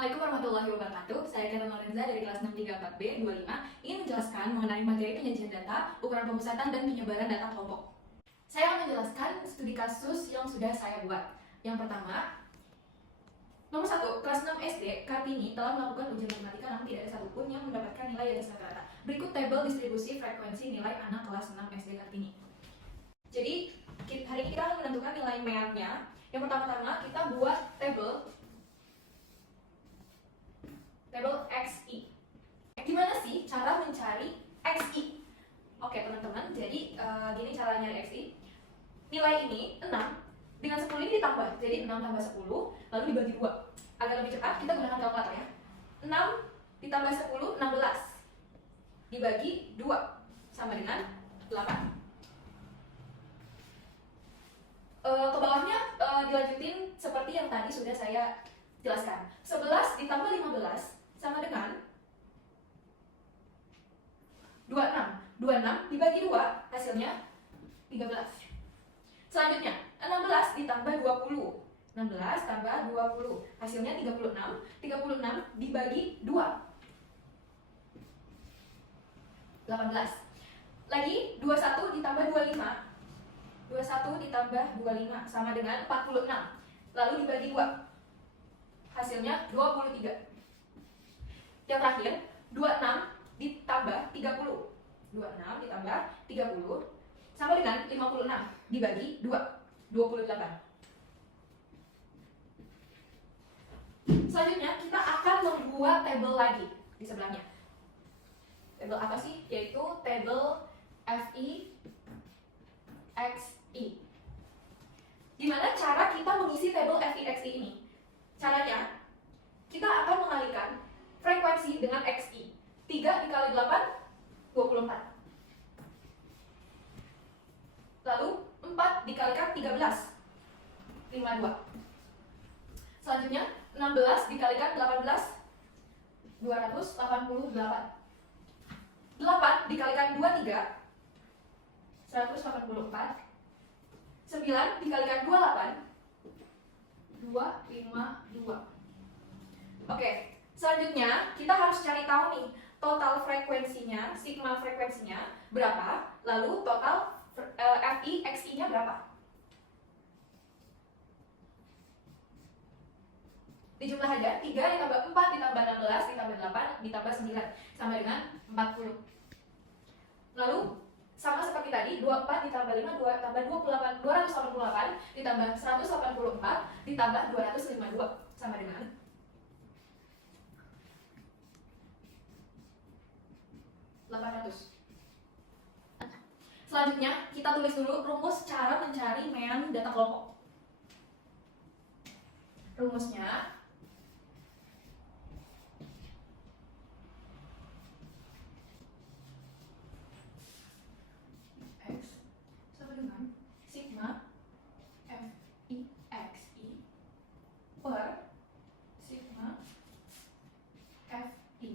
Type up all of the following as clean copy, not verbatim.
Assalamualaikum warahmatullahi wabarakatuh. Saya Kata Lorenza dari kelas 634B25 ingin menjelaskan mengenai materi penyajian data, ukuran pemusatan, dan penyebaran data kelompok. Saya akan menjelaskan studi kasus yang sudah saya buat. Yang pertama, nomor 1, kelas 6 SD, Kartini telah melakukan ujian matematika namun tidak ada satupun yang mendapatkan nilai di atas rata-rata. Berikut tabel distribusi frekuensi nilai anak kelas 6 SD Kartini. Jadi, hari ini kita akan menentukan nilai MER-nya. Yang pertama-tama kita buat tabel XI. Gimana sih cara mencari XI? Oke teman-teman, jadi gini cara nyari XI. Nilai ini 6 dengan 10 ini ditambah, jadi 6 tambah 10 lalu dibagi 2. Agar lebih cepat kita gunakan kalkulator ya. 6 ditambah 10, 16 dibagi 2 sama dengan 8. Ke bawahnya dilanjutin seperti yang tadi sudah saya jelaskan. 11 ditambah 15 sama dengan 26. 26 dibagi 2 hasilnya 13. Selanjutnya 16 ditambah 20. 16 tambah 20 hasilnya 36. 36 dibagi 2 18. Lagi 21 ditambah 25. 21 ditambah 25 sama dengan 46. Lalu dibagi 2 hasilnya 23. Yang terakhir 26 ditambah 30. 26 ditambah 30 sama dengan 56 dibagi 2 28. Selanjutnya kita akan membuat tabel lagi di sebelahnya. Tabel apa sih? Yaitu tabel FI XI. Gimana cara kita mengisi tabel FI XI ini? Caranya kita akan mengalihkan frekuensi dengan XI. 3 dikali 8 24. Lalu 4 dikalikan 13 52. Selanjutnya 16 dikalikan 18 288. 8 dikalikan 23 184. 9 dikalikan 28 252. Oke, selanjutnya kita harus cari tahu nih total frekuensinya, sigma frekuensinya berapa, lalu total FI XI-nya berapa. Dijumlah aja, 3 ditambah 4 ditambah 16 ditambah 8 ditambah 9 sama dengan 40. Lalu sama seperti tadi, 24 ditambah 5 2 tambah 28 288 ditambah 184 ditambah 252 sama dengan 800. Selanjutnya kita tulis dulu rumus cara mencari MER data kelompok. Rumusnya X sama dengan sigma FI XI per sigma FI.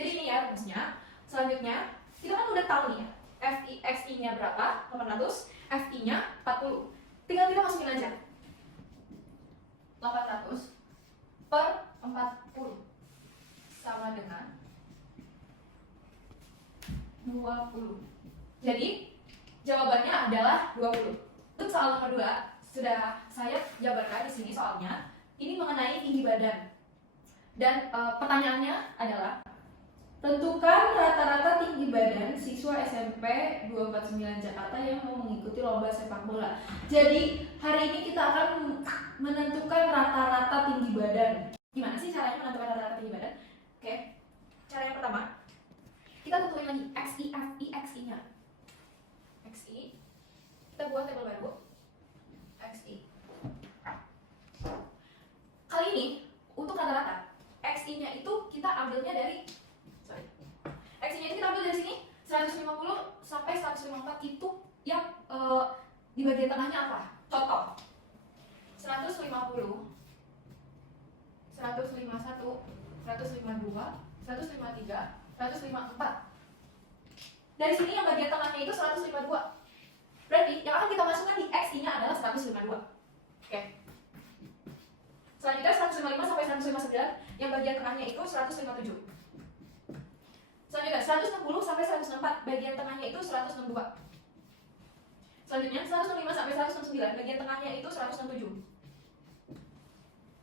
Jadi ini ya rumusnya. Selanjutnya kita kan udah tahu nih ya FI XI-nya berapa, 800, FI-nya 40. Tinggal kita masukin aja 800 per 40 sama dengan 20. Jadi jawabannya adalah 20. Untuk soal nomor 2 sudah saya jabarkan di sini soalnya. Ini mengenai tinggi badan. Dan pertanyaannya adalah tentukan rata-rata tinggi badan siswa SMP 249 Jakarta yang mau mengikuti lomba sepak bola. Jadi hari ini kita akan menentukan rata-rata tinggi badan. Gimana sih caranya menentukan rata-rata tinggi badan? Oke, cara yang pertama kita tentuin lagi XI, FI, XI-nya. XI, kita buat tabel baru. XI. Kali ini untuk rata-rata XI-nya itu kita ambilnya dari XI-nya kita ambil dari sini 150 sampai 154 itu yang di bagian tengahnya apa? Contoh 150 151 152 153 154. Dari sini yang bagian tengahnya itu 152. Berarti yang akan kita masukkan di XI-nya adalah 152. Oke. Selanjutnya 155 sampai 159 yang bagian tengahnya itu 157. Selanjutnya 160 sampai 164, bagian tengahnya itu 162. Selanjutnya 165 sampai 169, bagian tengahnya itu 167.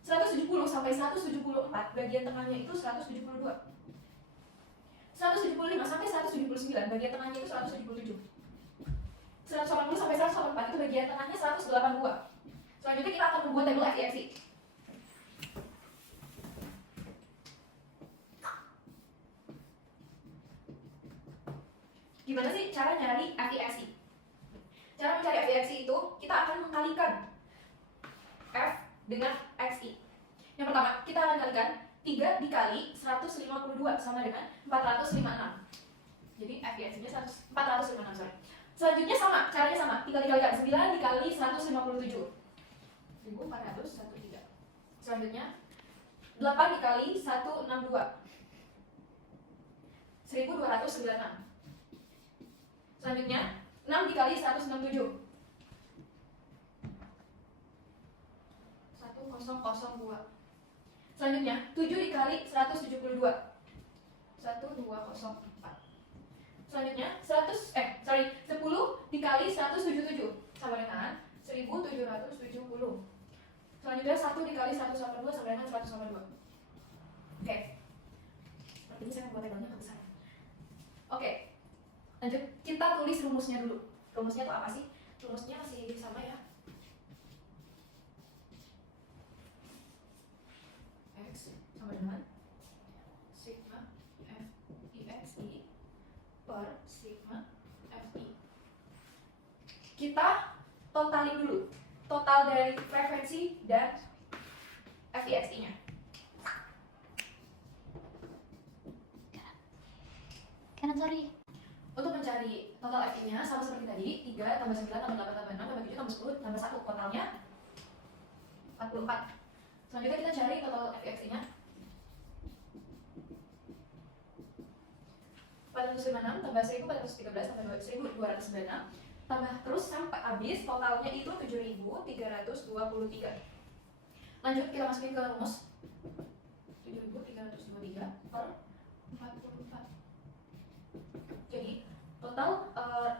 170 sampai 174, bagian tengahnya itu 172. 175 sampai 179, bagian tengahnya itu 177. 180 sampai 184 itu bagian tengahnya 182. Selanjutnya kita akan membuat tabel FIFC. Gimana sih cara nyari FIFC? Cara mencari FIFC itu kita akan mengkalikan F dengan XI. Yang pertama, kita akan kalikan 3 dikali 152 sama dengan 456. Jadi FIFC-nya 456, sorry. Selanjutnya sama, caranya sama, tinggal dikalikan 9 dikali 157. 1413. Selanjutnya 8 dikali 162. 1296. Selanjutnya 6 dikali 167. 1002. Selanjutnya 7 dikali 172. 1204. Selanjutnya 10 dikali 177 sama dengan 1770. Selanjutnya 1 dikali 182 sama dengan 182. Oke. Seperti ini saya membuat tabelnya kebesaran. Oke. Lanjut, kita tulis rumusnya dulu. Rumusnya itu apa sih? Rumusnya masih sama ya. X sama dengan sigma FIXI per sigma FI. Kita totalin dulu. Total dari frekuensi dan FIXI-nya. Kanan sorry. Untuk mencari total FI-nya sama seperti tadi, 3 tambah 9 tambah 8 tambah 6 tambah 7 tambah 10 tambah 1, totalnya 44. Selanjutnya kita cari total FIXI-nya. 456 tambah 1413 tambah 1296 tambah terus sampai habis, totalnya itu 7323. Lanjut kita masukin ke rumus. 7323 per 44. Jadi total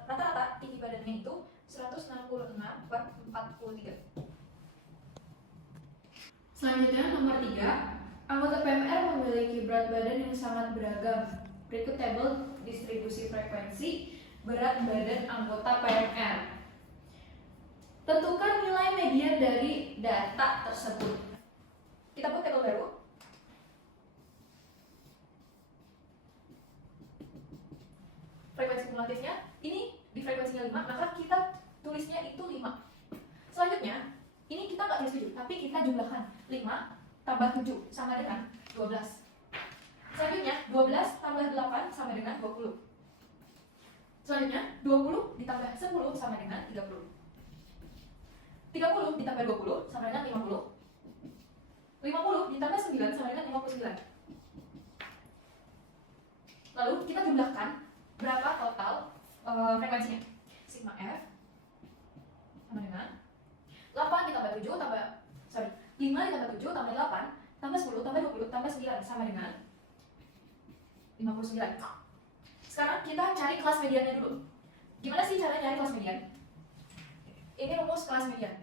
rata-rata tinggi badannya itu 166 per 43. Selanjutnya nomor 3, anggota PMR memiliki berat badan yang sangat beragam. Berikut tabel distribusi frekuensi berat badan anggota PMR. Tentukan nilai median dari data tersebut. Kita buat tabel baru. Frekuensi kumulatifnya ini di frekuensinya 5, maka kita tulisnya itu 5. Selanjutnya, ini kita nggak tulis 7, tapi kita jumlahkan 5 tambah 7 sama dengan 12. Selanjutnya 12 tambah 8 sama dengan 20. Selanjutnya 20 ditambah 10 sama dengan 30. 30 ditambah 20 sama dengan 50. 50 ditambah 9 sama dengan 59. Lalu kita jumlahkan berapa total frekuensinya. Sigma F sama dengan 8 ditambah 7 tambah 5 ditambah 7 tambah 8 tambah 10 tambah 20 tambah 9 sama dengan 59. Sekarang kita cari kelas mediannya dulu. Gimana sih cara nyari kelas median? Ini rumus kelas median.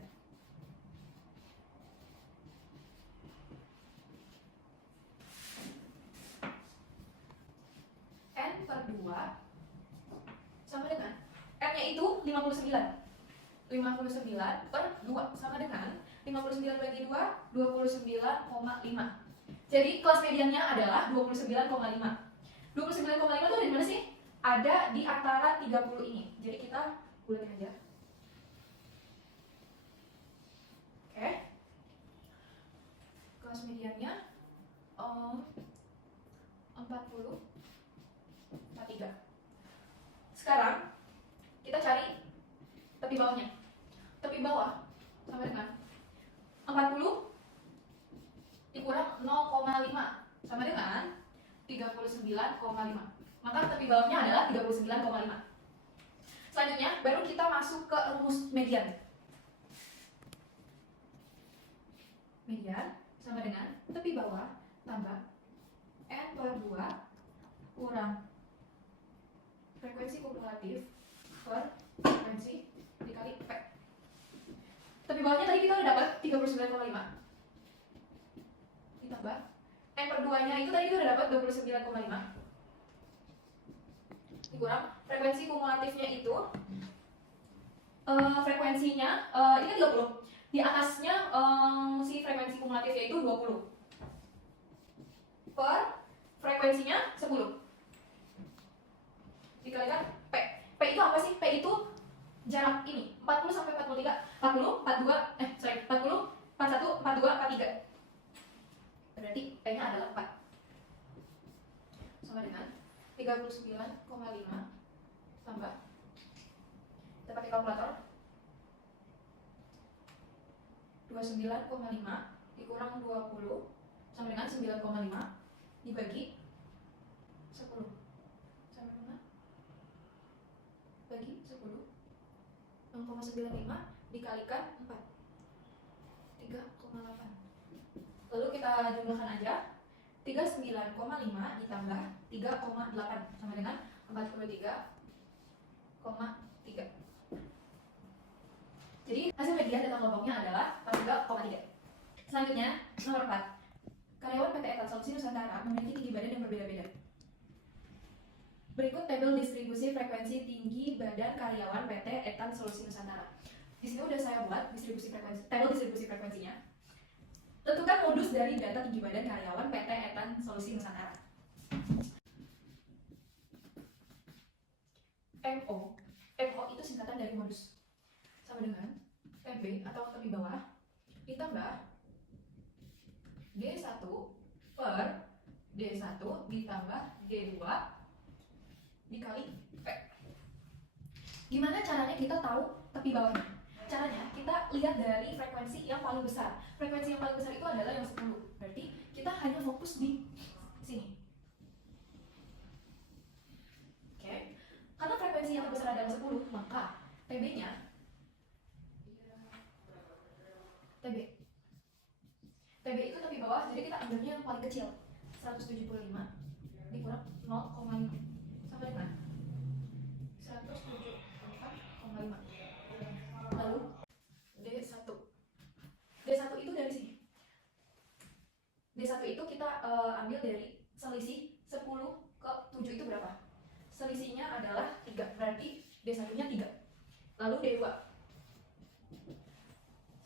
N per 2 sama dengan N-nya itu 59. 59 per 2 sama dengan 59 bagi 2, 29,5. Jadi kelas mediannya adalah 29,5. 29,5 itu ada di mana sih? Ada di antara 30 ini. Jadi kita bulatin aja. Oke. Kelas mediannya 40, 43. Sekarang kita cari tepi bawahnya. Tepi bawah sama dengan 40 dikurang 0,5 sama dengan 39,5. Maka tepi bawahnya adalah 39,5. Selanjutnya baru kita masuk ke rumus median. Median sama dengan tepi bawah tambah N per 2 kurang frekuensi kumulatif per frekuensi dikali P. Tapi bawahnya tadi kita udah dapat 39,5 ditambah N per 2 nya itu tadi udah dapat 29,5 dikurang frekuensi kumulatifnya itu frekuensinya ini kan 30. Di atasnya si frekuensi kumulatifnya itu 20 per frekuensinya 10 dikalikan P. P itu apa sih? P itu jarak ini 40 sampai 43, 40, 42, 40, 41, 42, 43. Berarti P-nya adalah 4. Sama dengan 39,5 tambah, kita pakai kalkulator, 29,5 dikurang 20 sama dengan 9,5 dibagi 10 sama dengan bagi 10, 0,95 dikalikan 4, 3,8. Lalu kita jumlahkan aja, 39,5 ditambah 3,8 sama dengan 43,3. Jadi hasil median data kelompoknya adalah 43,3. Selanjutnya nomor 4. Karyawan PT Etan Solusi Nusantara memiliki tinggi badan yang berbeda-beda. Berikut tabel distribusi frekuensi tinggi badan karyawan PT Etan Solusi Nusantara. Di sini udah saya buat distribusi frekuensi, tabel distribusi frekuensinya. Tentukan modus dari data tinggi badan karyawan PT Etan Solusi Nusantara. MO itu singkatan dari modus, sama dengan TB atau tepi bawah ditambah G1 per D1 ditambah G2 dikali P. Gimana caranya kita tahu tepi bawahnya? Caranya kita lihat dari frekuensi yang paling besar. Frekuensi yang paling besar itu adalah yang 10. Berarti kita hanya fokus di sini. Oke. Karena frekuensi yang terbesar adalah 10, maka TB-nya TB itu tepi bawah, jadi kita ambilnya yang paling kecil, 175 dikurang 0,5 sama dengan 174,5. Lalu D1 itu dari sini. D1 itu kita ambil dari selisih 10 ke 7 itu berapa? Selisihnya adalah 3, berarti D1 nya 3. Lalu D2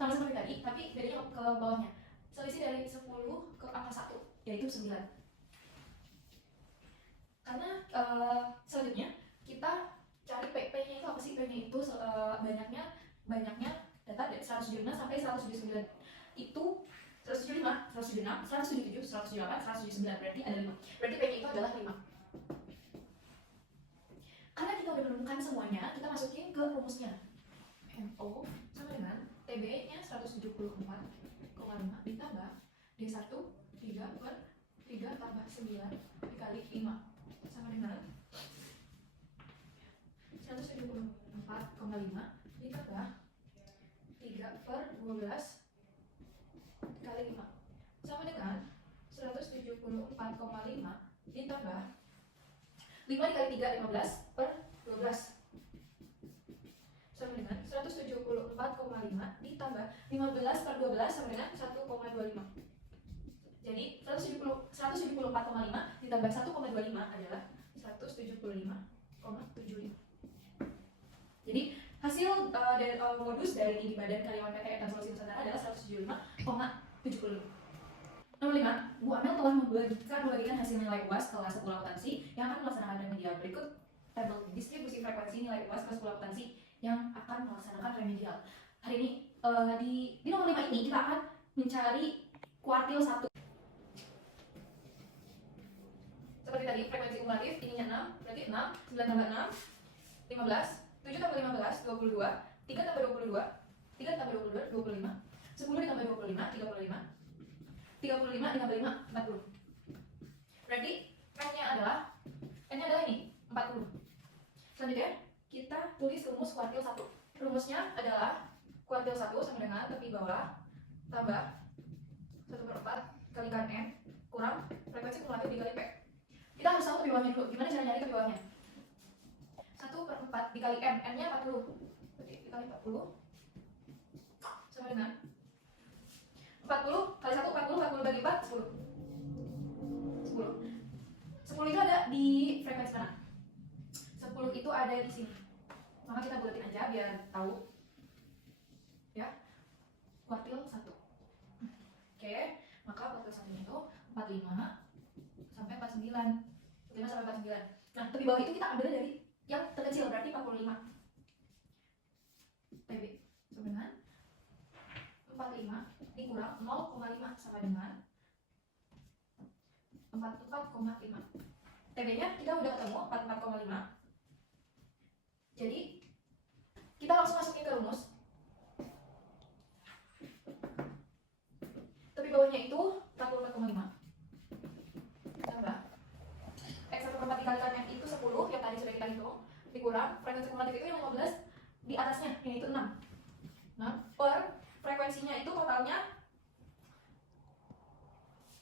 sama seperti tadi, tapi bedanya ke bawahnya. Selisih dari 10 ke angka 1, yaitu 9. Karena selanjutnya kita cari P-nya itu apa sih? P-nya itu banyaknya data dari 175 sampai 179. Itu 175, 176, 177, 178, 179, berarti ada 5. Berarti P-nya itu adalah 5. Karena kita udah menemukan semuanya, kita masukin ke rumusnya. MO sama dengan TB-nya 174,5 ditambah D1 3 per 3 tambah 9 dikali 5 sama dengan 174,5 ditambah 3 per 12 dikali 5 sama dengan 174,5 ditambah 5 dikali 3 15 per 12 sama dengan 174,5 ditambah 15 per 12 sama dengan 1,25. Jadi 174,5 ditambah 1,25 adalah 175,75. Jadi hasil dari modus dari tinggi badan karyawan PT Etan Solusi Nusantara adalah 175,75. Nomor 5, Bu Amel telah membagikan hasil nilai UAS kelas 10 akuntansi yang akan melaksanakan remedial. Berikut tabel distribusi frekuensi nilai UAS kelas 10 akuntansi yang akan melaksanakan remedial. Hari ini di nomor 5 ini kita akan mencari kuartil 1. Seperti tadi frekuensi kumulatif ininya 6, berarti 6, 9 tambah 6, 15, 7 tambah 15, 22, 3 tambah 22, 3 tambah 22, 25, 10 ditambah 25, 35, 35 ditambah 5, 40. Berarti N-nya adalah ini, 40. Selanjutnya kita tulis rumus kuartil 1. Rumusnya adalah kuartil 1 sama dengan tepi bawah tambah 1/4 kalikan N kurang dulu. Gimana cara nyari tepi bawahnya? 1/4 dikali M. M-nya 40. Berarti dikali 40 sama dengan 40 kali 1, 40 bagi 4, 10. 10 itu ada di frekuensi mana? 10 itu ada di sini. Maka kita bulatin aja biar tahu. Ya. Kuartil 1. Oke, maka kuartil 1 itu 45 sampai 49. 45 sampai 49. Nah, tepi bawah itu kita ambil dari yang terkecil, berarti 45. PB sama dengan 45 dikurang 0,5 sama dengan 44,5. TB-nya kita udah ketemu 44,5. Jadi kita langsung masukin ke rumus. Tepi bawahnya itu 44,5 tambah X1/4 dikalikan F itu 10 yang tadi sudah kita hitung, dikurang frekuensi kumulatif itu yang 15 di atasnya, yaitu 6. Nah, per frekuensinya itu totalnya,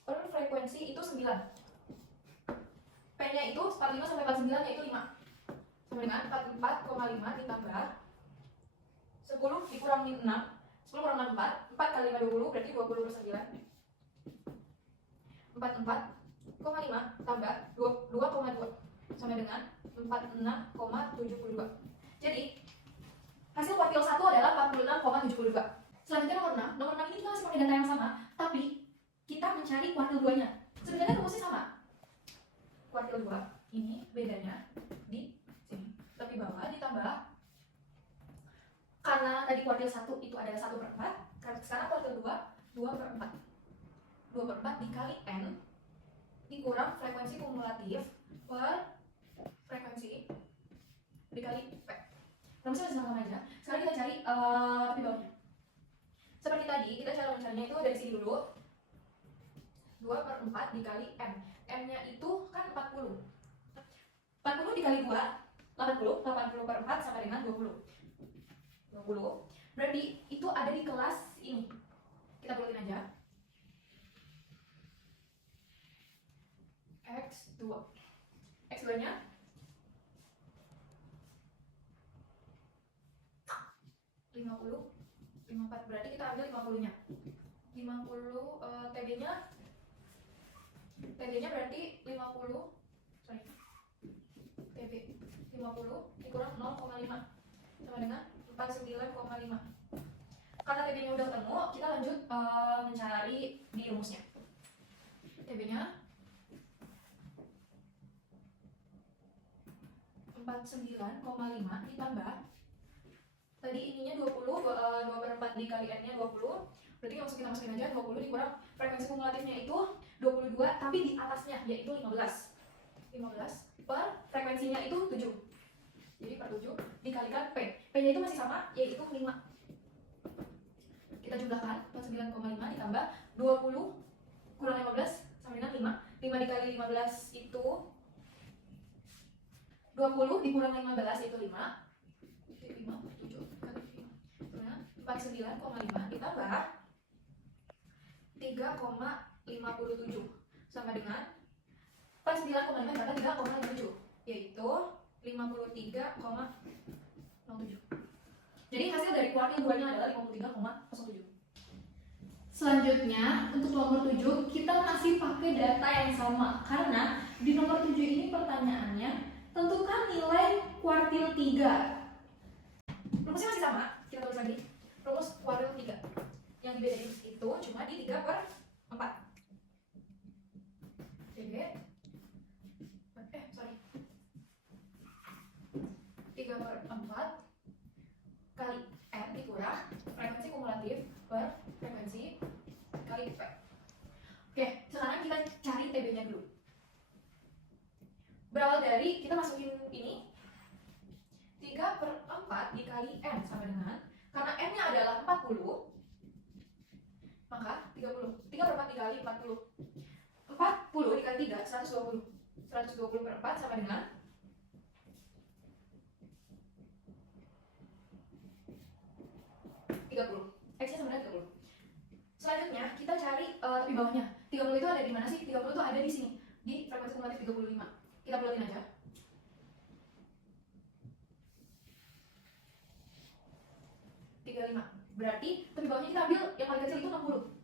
per frekuensi itu 9. P-nya itu 45 sampai 49, yaitu 5. Sama dengan 44,5 ditambah 10 dikurangi 6. 10 kurang 6, 4. 4 kali 5, 20, berarti 29. 44,5 tambah 2,2 sama dengan 46,72. Jadi hasil kuartil 1 adalah 46,72. Selanjutnya nomor 6. Nomor 6 ini kita masih pakai data yang sama, tapi kita mencari kuartil 2-nya. Sebenarnya rumusnya sama. Kuartil 2 ini bedanya di sini. Tepi bawah ditambah, karena tadi kuartil 1 itu adalah 1/4, karena sekarang kuartil 2 2/4. 2/4 dikali N dikurang frekuensi kumulatif per frekuensi dikali P. Rumusnya masih sama aja. Sekarang kita cari tepi bawahnya. Seperti tadi, kita cara mencarinya itu dari sini dulu. 2/4 dikali M. M-nya itu kan 40. 40 dikali 2, 80. 80/4 sama dengan 20. 20. Berarti itu ada di kelas ini. Kita bulatin aja. X2. X2-nya 50, 54. Berarti kita ambil 50-nya. 50 TB-nya berarti 50. Sorry. TB 50 dikurang 0,5 sama dengan 49,5. Karena TB-nya udah ketemu, kita lanjut mencari di rumusnya. TB-/nya 49,5 ditambah tadi ininya 20, 2/4 dikali N-nya 20. Berarti kita masukin aja 20 dikurang frekuensi kumulatifnya itu 22, tapi di atasnya yaitu 15. 15 per frekuensinya itu 7. Jadi per 7 dikalikan P. P-nya itu masih sama, yaitu 5. Kita jumlahkan 49,5 ditambah 20 kurang 15 sama dengan 5. 5 dikali 15 itu 20 dikurang 15 itu 5. 5 per 7 kali 5. Nah, 49,5 ditambah 3,57 sama dengan 49,5 ditambah 3,57, yaitu 53,07. Jadi hasil dari kuartil 2-nya adalah 53,07. Selanjutnya, untuk nomor 7 kita masih pakai data yang sama, karena di nomor 7 ini pertanyaannya tentukan nilai kuartil 3. Rumusnya masih sama, kita tulis lagi. Rumus kuartil 3. Yang dibedain itu cuma di 3/4. Jadi 3/4 kali M dikurang frekuensi kumulatif per frekuensi kali P. Oke, sekarang kita cari TB-nya dulu. Berawal dari kita masukin ini 3/4 dikali M sama dengan, karena M-nya adalah 40, maka 3/4 dikali 40. 40 dikali 3, 120. 120/4 sama dengan 30. X-nya sama dengan 30. Selanjutnya kita cari tepi bawahnya. 30 itu ada di mana sih? 30 itu ada di sini, di frekuensi kumulatif 35. kita bulatin aja. 35. Berarti tepi bawahnya kita ambil yang paling kecil itu 60.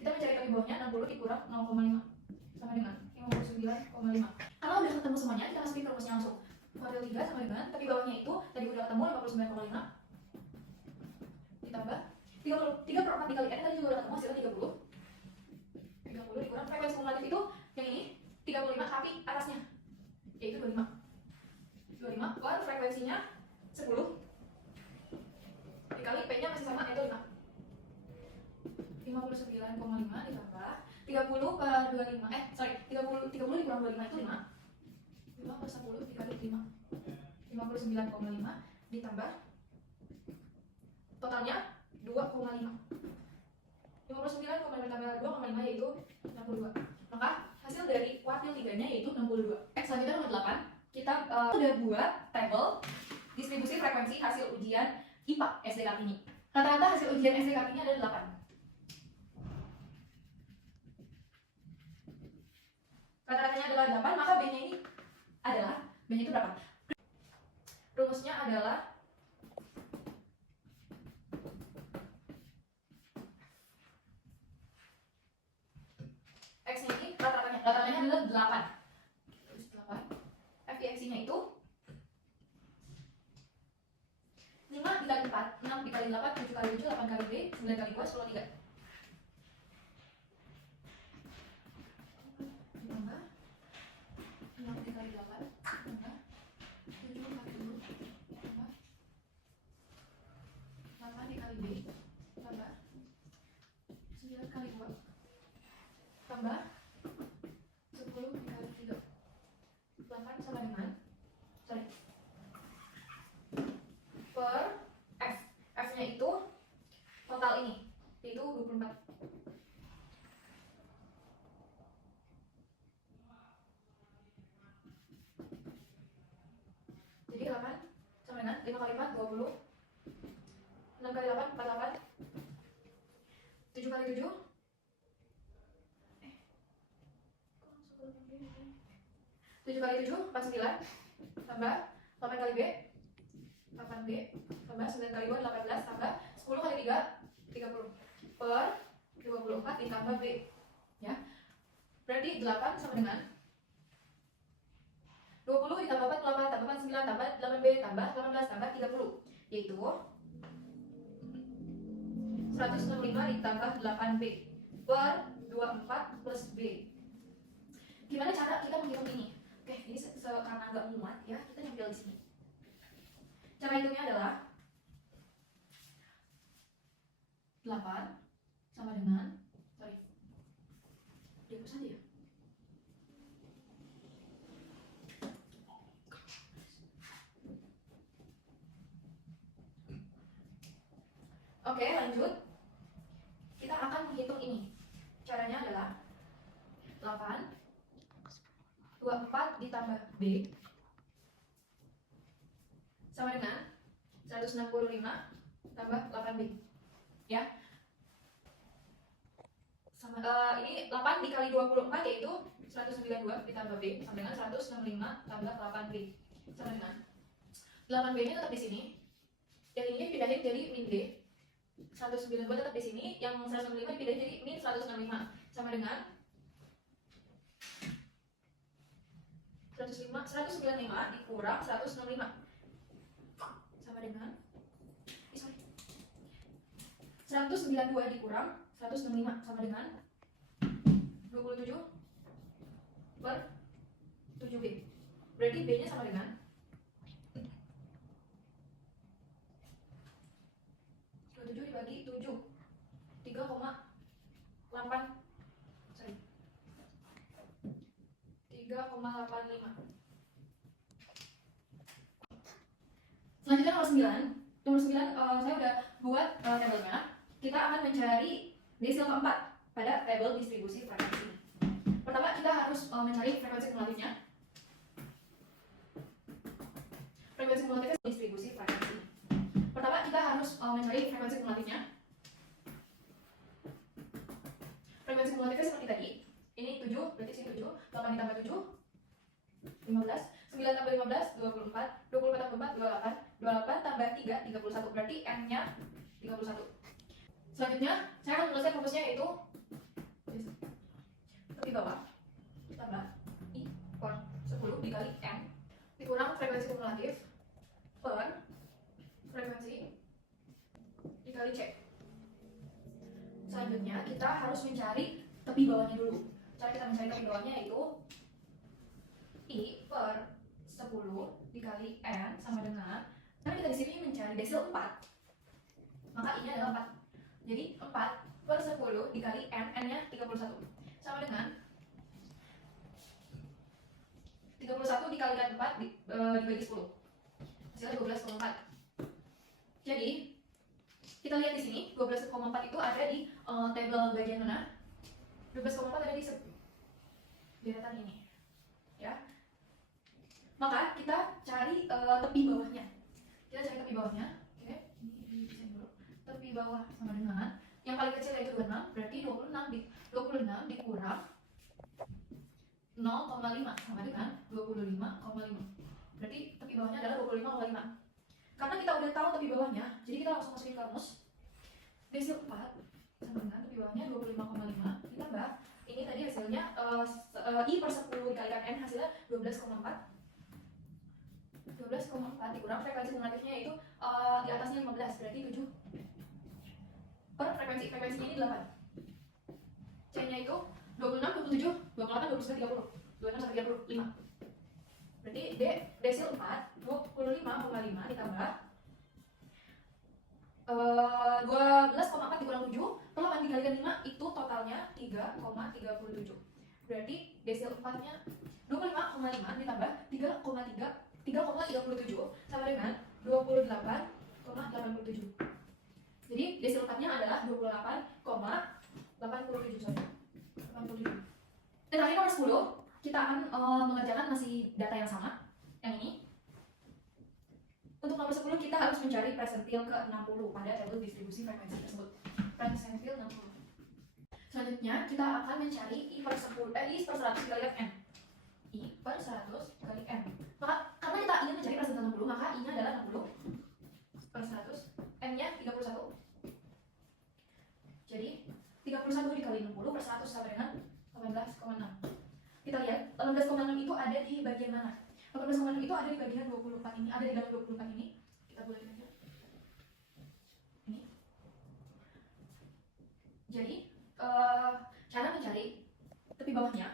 Kita mencari tepi bawahnya 60 dikurang 0,5 sama dengan 59,5. Kalau udah ketemu semuanya, kita masukin ke rumusnya langsung. Kuadrat 3 sama dengan tepi bawahnya itu tadi udah ketemu 59,5 ditambah 3/4 dikali n tadi juga udah ketemu hasilnya 30. 30 dikurang frekuensi kumulatif itu yang ini 35 tapi atasnya yaitu 25. 25 per frekuensinya 10 dikali p-nya masih sama yaitu 5. 59,5 ditambah 30 per 25 30 dikurang 25 itu 5. 5 per 10 dikali 5 59,5 ditambah totalnya 2,5. 59,5 ditambah 2,5 yaitu 62. Maka hasil dari kuartil 3-nya yaitu 62. Selanjutnya nomor 8. Kita udah buat tabel distribusi frekuensi hasil ujian IPA SD Kartini. Rata-rata hasil ujian SD Kartini ada 8. Rata-ratanya adalah 8, maka B-nya ini adalah B-nya itu berapa? Rumusnya adalah X-nya ini rata-ratanya adalah 8. Terus 8. FIX-nya itu 5 dikali 4, 6 dikali 8, 7 kali 7, 8 kali B, 9 kali 2, 10 3. Ditambah 6 dikali 8, ditambah 7 kali 2, ditambah 8 dikali B, tambah 9 kali 2, tambah 10 dikali 3. 8 sama dengan per F. F-nya itu total ini, yaitu 24. Jadi 8 sama dengan 5 kali 4, 20. 6 kali 8, 48. 7 kali 7. 7 kali 7, 49. Tambah 8 kali B, 8B. Tambah 9 kali 2, 18. Tambah 10 kali 3, 30. Per 24 ditambah B. Ya. Berarti 8 sama dengan 20 ditambah 48 tambah 9 tambah 8B tambah 18 tambah 30. Yaitu 165 ditambah 8B per 24 plus B. Gimana cara kita menghitung ini? Oke, ini karena nggak muat ya, kita nyempil di sini. Cara hitungnya adalah 8 sama dengan dihapus aja ya. Oke, lanjut. Kita akan menghitung ini. Caranya adalah 8 24 ditambah B sama dengan 165 tambah 8B. Ya. Sama ini 8 dikali 24 yaitu 192 ditambah B sama dengan 165 tambah 8B sama dengan 8B-nya tetap di sini. Yang ini dipindahin jadi min B. 192 tetap di sini, yang 165 dipindahin jadi min 165 sama dengan 195 dikurang 165 sama dengan 192 dikurang 165 sama dengan 27 per 7B. Berarti B nya sama dengan 27 dibagi 7 3,85. Selanjutnya nomor 9. Nomor 9 saya udah buat tabelnya. Kita akan mencari desil keempat pada tabel distribusi frekuensi. Pertama kita harus mencari frekuensi kumulatifnya. ditambah 7, 15. 9 tambah 15, 24. 24 tambah 4, 28. 28 tambah 3, 31. Berarti N-nya 31. Selanjutnya, saya akan menuliskan rumusnya yaitu tepi bawah tambah I kurang 10 dikali M dikurang frekuensi kumulatif per frekuensi dikali C. Selanjutnya, kita harus mencari tepi bawahnya dulu. Cara kita mencari tepi bawahnya yaitu I per 10 dikali N sama dengan, karena kita di sini mencari desil 4, maka I-nya adalah 4. Jadi 4 per 10 dikali N, N-nya 31, sama dengan 31 dikalikan 4 dibagi 10, hasilnya 12,4. Jadi kita lihat di sini 12,4 itu ada di tabel bagian mana? 12,4 ada di deretan ini, ya. Maka kita cari tepi bawahnya. Kita cari tepi bawahnya. Oke, ini desain dulu. Tepi bawah sama dengan yang paling kecil yaitu 26, berarti 26 dikurang 0,5 sama dengan 25,5. Berarti tepi bawahnya adalah 25,5. Karena kita udah tahu tepi bawahnya, jadi kita langsung masukin ke rumus. Desil 4 sama dengan tepi bawahnya 25,5 ditambah ini tadi hasilnya I per 10 dikalikan N, hasilnya 12,4. 12,4 dikurang frekuensi kumulatifnya yaitu di atasnya 15, berarti 7 per frekuensinya ini 8. C-nya itu 26, 27, 28, 29, 30, 26 sampai 35. Berarti D desil 4 25,5 ditambah 12,4 dikurang 7 per 8 dikalikan 5 itu totalnya 3,37. Berarti desil 4-nya 25,5 ditambah 3,37 sama dengan 28,87. Jadi desil 4-nya adalah 28,87 saja. 87. Dan terakhir nomor 10, kita akan mengerjakan masih data yang sama, yang ini. Untuk nomor 10 kita harus mencari persentil ke-60 pada tabel distribusi frekuensi tersebut. Persentil 60. Selanjutnya kita akan mencari I per 100 dikalikan N. I per 100 kali N. Maka karena kita ingin mencari persentil 60, maka I-nya adalah 60 per 100, N-nya 31. Jadi 31 dikali 60 per 100 sama dengan 18,6. Kita lihat 18,6 itu ada di bagian mana? 18,6 itu ada di bagian 24 ini, ada di dalam 24 ini. Kita buat aja. Ini. Jadi cara mencari tepi bawahnya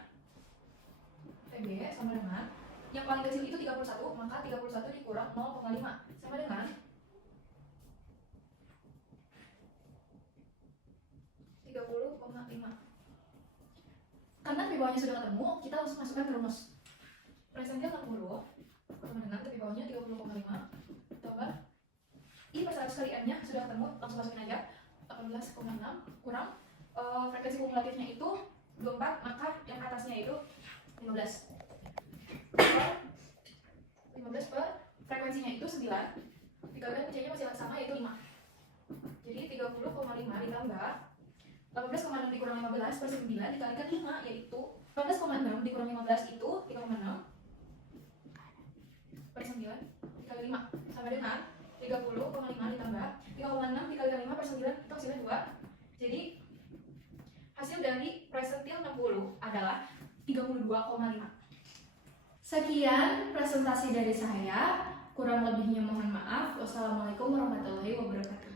TB sama dengan yang paling kecil itu 31, maka 31 dikurang 0,5 sama dengan 30,5. Karena tepi bawahnya sudah ketemu, kita langsung masukkan ke rumus. Persentil 60 sama dengan tepi bawahnya 30,5 tambah I per 100 kali N-nya sudah ketemu, langsung masukin aja 18,6 kurang frekuensi kumulatifnya itu 24, maka yang atasnya itu 15 per frekuensinya itu 9 dikalikan C-nya masih sama yaitu 5. Jadi 30,5 ditambah 18,6 dikurang 15 per 9 dikalikan 5 yaitu 18,6 dikurang 15 itu 3,6 per 9 dikali 5 sama dengan 30,5 ditambah 3,6 dikalikan 5 per 9 itu hasilnya 2. Jadi hasil dari persentil 60 adalah 32,5. Sekian presentasi dari saya, kurang lebihnya mohon maaf. Wassalamualaikum warahmatullahi wabarakatuh.